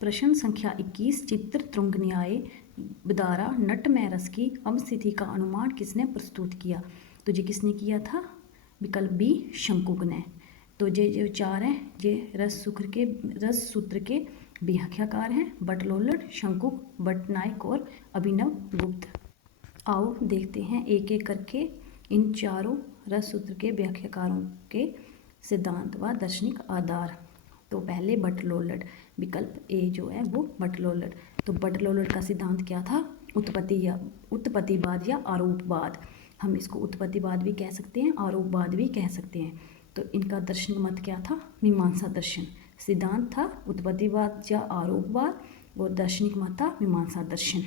प्रश्न संख्या 21 चित्र तुंग न्याय द्वारा नट में रस की अवस्थिति का अनुमान किसने प्रस्तुत किया? तो ये किसने किया था? विकल्प बी शंकुक ने। तो ये जो चार हैं ये रस सूत्र के व्याख्याकार हैं बटलोलड, शंकुक, बटनायक और अभिनव गुप्त। आओ देखते हैं एक एक करके इन चारों रस सूत्र के व्याख्याकारों के सिद्धांत व दार्शनिक आधार। तो पहले बटलोलड, विकल्प ए जो है वो बटलोलड। तो बटलोलड का सिद्धांत क्या था? उत्पत्तिवाद या आरोपवाद। हम इसको उत्पत्तिवाद भी कह सकते हैं, आरोपवाद भी कह सकते हैं। तो इनका दार्शनिक मत क्या था? मीमांसा दर्शन। सिद्धांत था उत्पत्तिवाद या आरोपवाद और दार्शनिक मत था मीमांसा दर्शन।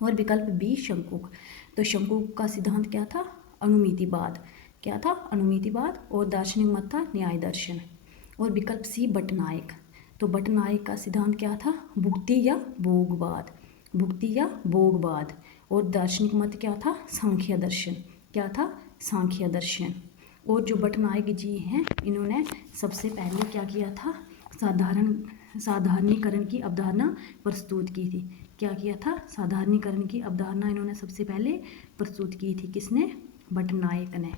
और विकल्प बी शंकुक। तो शंकुक का सिद्धांत क्या था? अनुमितिवाद। क्या था? अनुमितिवाद। और दार्शनिक मत था न्याय दर्शन। और विकल्प सी बटनायक। तो बटनायक का सिद्धांत क्या था? भुक्ति या भोगवाद। भुक्ति या भोगवाद। और दार्शनिक मत क्या था? सांख्य दर्शन। क्या था? सांख्य दर्शन। और जो बटनायक जी हैं इन्होंने सबसे पहले क्या किया था? साधारणीकरण की अवधारणा प्रस्तुत की थी। क्या किया था? साधारणीकरण की अवधारणा इन्होंने सबसे पहले प्रस्तुत की थी। किसने? बटनायक ने।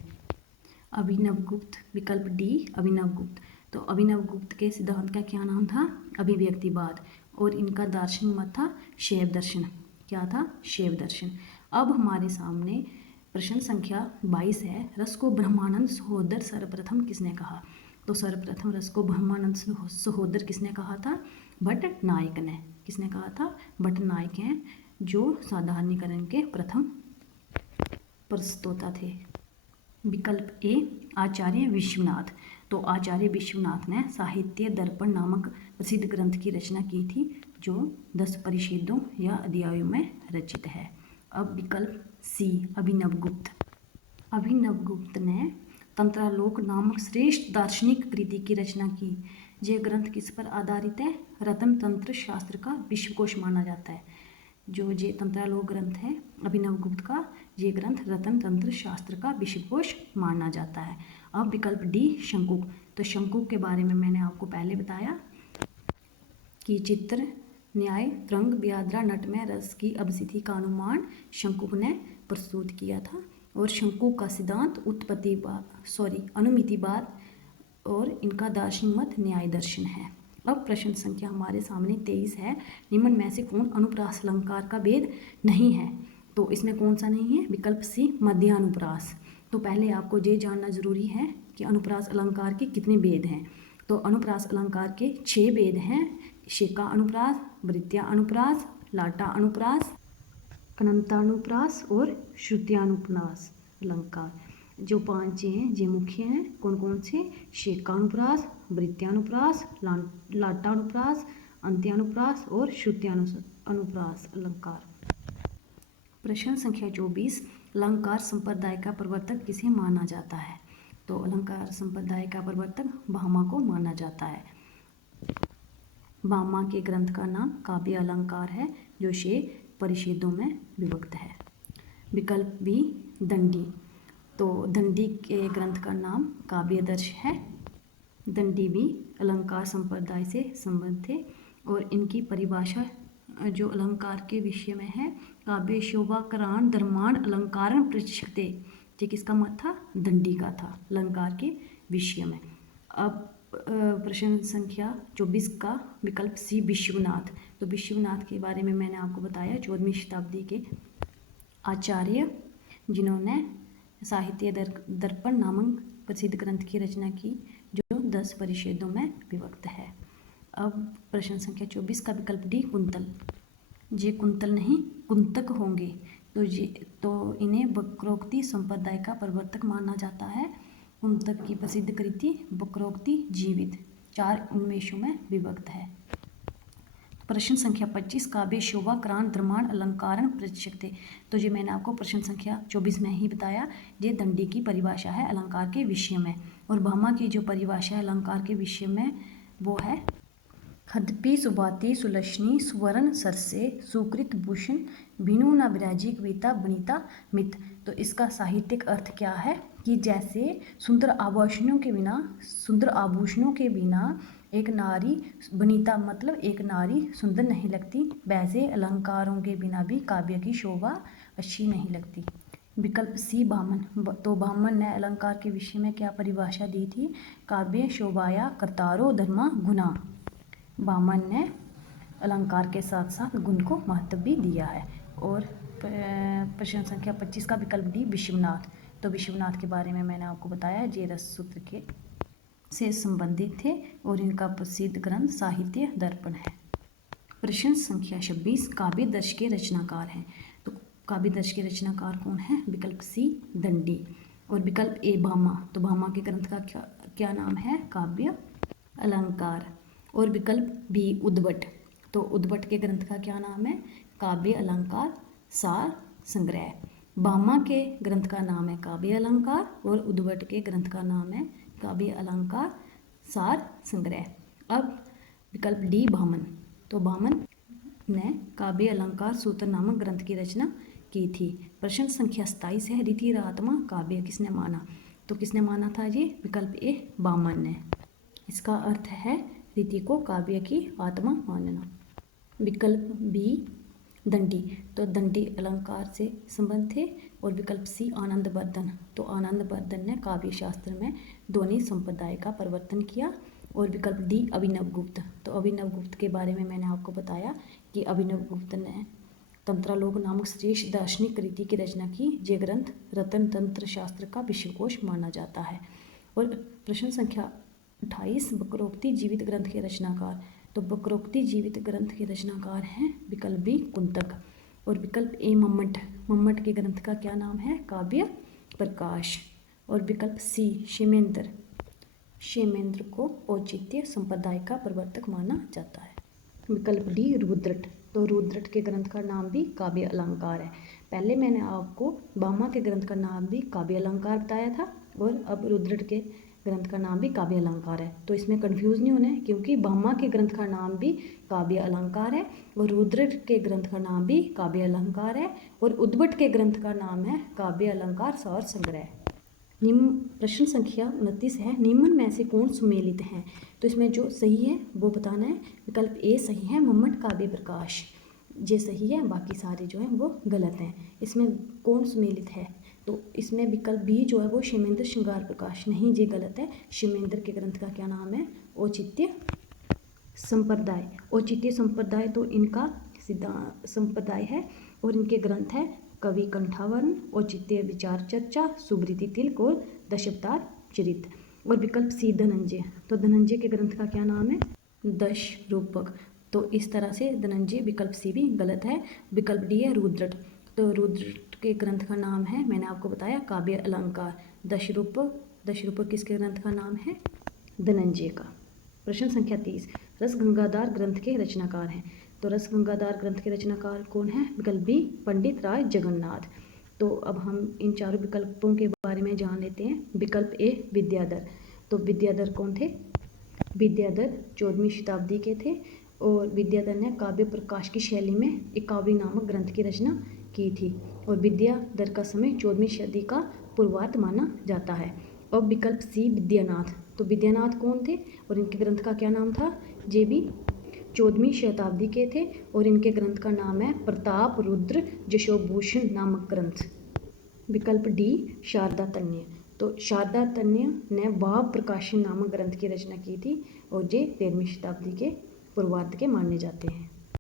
अभिनव गुप्त, विकल्प डी अभिनव गुप्त। तो अभिनव गुप्त के सिद्धांत का क्या नाम था? अभिव्यक्तिवाद। और इनका दार्शनिक मत था शैव दर्शन। क्या था? शैव दर्शन। अब हमारे सामने प्रश्न संख्या 22 है, रस को ब्रह्मानंद सहोदर सर्वप्रथम किसने कहा? तो सर्वप्रथम रस को ब्रह्मानंद सहोदर किसने कहा था? बटनायक ने। किसने कहा था? बटनायक हैं जो साधारणीकरण के प्रथम प्रस्तोता थे। विकल्प ए आचार्य विश्वनाथ। तो आचार्य विश्वनाथ ने साहित्य दर्पण नामक प्रसिद्ध ग्रंथ की रचना की थी जो 10 परिच्छेदों या अध्यायों में रचित है। अब विकल्प सी अभिनव गुप्त। अभिनव गुप्त ने तंत्रालोक नामक श्रेष्ठ दार्शनिक कृति की रचना की। यह ग्रंथ किस पर आधारित है? रतन तंत्र शास्त्र का विश्वकोश माना जाता है। जो ये तंत्रालोक ग्रंथ है अभिनव गुप्त का, ये ग्रंथ रतन तंत्र शास्त्र का विश्वकोश माना जाता है। अब विकल्प डी शंकुक। तो शंकुक के बारे में मैंने आपको पहले बताया कि चित्र न्याय त्रंग व्याद्रा नट में रस की अवस्थिति का अनुमान शंकुक ने प्रस्तुत किया था। और शंकुक का सिद्धांत अनुमितिवाद और इनका दार्शनिक मत न्याय दर्शन है। अब प्रश्न संख्या हमारे सामने 23 है, निम्न में से कौन अनुप्रास अलंकार का भेद नहीं है? तो इसमें कौन सा नहीं है? विकल्प सी मध्यानुप्रास। तो पहले आपको ये जानना जरूरी है कि अनुप्रास अलंकार के कितने भेद हैं। तो अनुप्रास अलंकार के 6 भेद हैं। शेका अनुप्रास, वृत्त्या अनुप्रास, लाटा अनुप्रास, कनंतानुप्रास और श्रुत्यानुप्रास अलंकार। जो 5 हैं ये मुख्य हैं। कौन कौन से? शेकानुप्रास, वृत्त्यानुप्रास, लाटानुप्रास, अंत्यानुप्रास और श्रुत्यानुप्रास अलंकार। प्रश्न संख्या 24 अलंकार संप्रदाय का प्रवर्तक किसे माना जाता है? तो अलंकार संप्रदाय का प्रवर्तक भामा को माना जाता है। भामा के ग्रंथ का नाम काव्य अलंकार है जो 6 परिच्छेदों में विभक्त है। विकल्प बी दंडी। तो दंडी के ग्रंथ का नाम काव्यदर्श है। दंडी भी अलंकार संप्रदाय से संबद्ध थे और इनकी परिभाषा जो अलंकार के विषय में है, काव्य शोभा करान धर्मान अलंकारण प्रचिक्षते। ये किसका मत था? दंडी का था अलंकार के विषय में। अब प्रश्न संख्या 24 का विकल्प सी विश्वनाथ। तो विश्वनाथ के बारे में मैंने आपको बताया 14वीं शताब्दी के आचार्य जिन्होंने साहित्य दर्पण नामक प्रसिद्ध ग्रंथ की रचना की जो 10 परिच्छेदों में विभक्त है। अब प्रश्न संख्या 24 का विकल्प डी कुंतल। ये कुंतल नहीं कुंतक होंगे। तो इन्हें वक्रोक्ति संप्रदाय का प्रवर्तक माना जाता है। कुंतक की प्रसिद्ध कृति वक्रोक्ति जीवित 4 उन्मेषों में विभक्त है। प्रश्न संख्या 25 काव्य शोभा क्रांत द्रमाण अलंकारण प्रचिक्षते। तो ये मैंने आपको प्रश्न संख्या 24 में ही बताया। ये दंडी की परिभाषा है अलंकार के विषय में। और भामा की जो परिभाषा है अलंकार के विषय में वो है खद्पी सुभाति सुलक्षणी सुवर्ण सरसे सुकृत भूषण बिनु न विराजी कविता बनीता मित। तो इसका साहित्यिक अर्थ क्या है कि जैसे सुंदर आभूषणों के बिना एक नारी वनिता मतलब एक नारी सुंदर नहीं लगती, वैसे अलंकारों के बिना भी काव्य की शोभा अच्छी नहीं लगती। विकल्प सी बामन, तो बामन ने अलंकार के विषय में क्या परिभाषा दी थी? काव्य शोभाया कर्तारो धर्मा गुना। बामन ने अलंकार के साथ साथ गुण को महत्व भी दिया है। और प्रश्न संख्या 25 का विकल्प डी विश्वनाथ, तो विश्वनाथ के बारे में मैंने आपको बताया जे रस सूत्र के से संबंधित थे और इनका प्रसिद्ध ग्रंथ साहित्य दर्पण है। प्रश्न संख्या 26 काव्य दर्श के रचनाकार हैं, तो काव्य दर्श के रचनाकार कौन है? विकल्प सी दंडी और विकल्प ए भामा, तो भामा के ग्रंथ का क्या नाम है? काव्य अलंकार। और विकल्प बी उद्भट, तो उद्भट के ग्रंथ का क्या नाम है? काव्य अलंकार सार संग्रह। भामा के ग्रंथ का नाम है काव्य अलंकार और उद्भट के ग्रंथ का नाम है काव्य अलंकार सार संग्रह। अब विकल्प डी भामन, तो भामन ने काव्य अलंकार सूत्र नामक ग्रंथ की रचना की थी। प्रश्न संख्या 27 है रीति आत्मा काव्य किसने माना? तो किसने माना था ये? विकल्प ए भामन ने। इसका अर्थ है रीति को काव्य की आत्मा मानना। विकल्प बी दंडी, तो दंडी अलंकार से संबंध थे। और विकल्प सी आनंदवर्धन, तो आनंदवर्धन ने काव्य शास्त्र में ध्वनि संप्रदाय का प्रवर्तन किया। और विकल्प डी अभिनवगुप्त, तो अभिनवगुप्त के बारे में मैंने आपको बताया कि अभिनवगुप्त ने तंत्रालोक नामक श्रेष्ठ दार्शनिक रीति की रचना की। ये ग्रंथ रतन तंत्र शास्त्र का विश्वकोश माना जाता है। और प्रश्न संख्या 28 वक्रोक्ति जीवित ग्रंथ के रचनाकार, तो वक्रोक्ति जीवित ग्रंथ के रचनाकार हैं विकल्प बी कुंतक और विकल्प ए मम्मट, मम्मट के ग्रंथ का क्या नाम है? काव्य प्रकाश। और विकल्प सी क्षेमेंद्र, क्षेमेंद्र को औचित्य संप्रदाय का प्रवर्तक माना जाता है। विकल्प डी रुद्रट, तो रुद्रट के ग्रंथ का नाम भी काव्य अलंकार है। पहले मैंने आपको भामा के ग्रंथ का नाम भी काव्य अलंकार बताया था और अब रुद्रट के ग्रंथ का नाम भी काव्य अलंकार है। तो इसमें कंफ्यूज नहीं होना है क्योंकि भामा के ग्रंथ का नाम भी काव्य अलंकार है और रुद्रट के ग्रंथ का नाम भी काव्य अलंकार है और उद्भट के ग्रंथ का नाम है काव्य अलंकार सार संग्रह। निम्न प्रश्न संख्या 29 है निम्न में से कौन सुमेलित हैं? तो इसमें जो सही है वो बताना है। विकल्प ए सही है मम्मट काव्य प्रकाश, ये सही है, बाकी सारे जो हैं वो गलत हैं। इसमें कौन सुमेलित है? तो इसमें विकल्प बी जो है वो क्षेमेंद्र श्रृंगार प्रकाश, नहीं ये गलत है। क्षेमेंद्र के ग्रंथ का क्या नाम है? औचित्य संप्रदाय। औचित्य संप्रदाय तो इनका सिद्धांत संप्रदाय है और इनके ग्रंथ है कवि कंठावरण, औचित्य विचार चर्चा, सुब्रीति तिलक और दशावतार चरित। और विकल्प सी धनंजय, तो धनंजय के ग्रंथ का क्या नाम है? दश रूपक। तो इस तरह से धनंजय विकल्प सी भी गलत है। विकल्प डी है रुद्रट, तो रुद्रट के ग्रंथ का नाम है मैंने आपको बताया काव्य अलंकार। दशरूपक, दशरूपक किसके ग्रंथ का नाम है? धनंजय का। प्रश्न संख्या 30 रसगंगाधार ग्रंथ के रचनाकार हैं, तो रसगंगाधार ग्रंथ के रचनाकार कौन है? विकल्प बी पंडित राय जगन्नाथ। तो अब हम इन चारों विकल्पों के बारे में जान लेते हैं। विकल्प ए विद्याधर, तो विद्याधर कौन थे? विद्याधर 14वीं शताब्दी के थे और विद्याधर ने काव्य प्रकाश की शैली में एकावली नामक ग्रंथ की रचना की थी और विद्याधर का समय 14वीं सदी का पूर्वार्ध माना जाता है। और विकल्प सी विद्यानाथ, तो विद्यानाथ कौन थे और इनके ग्रंथ का क्या नाम था? ये भी 14वीं शताब्दी के थे और इनके ग्रंथ का नाम है प्रताप रुद्र यशोभूषण नामक ग्रंथ। विकल्प डी शारदा तन्य, तो शारदा तन्य ने भाव प्रकाशन नामक ग्रंथ की रचना की थी और ये 13वीं शताब्दी के पूर्वार्ध के माने जाते हैं।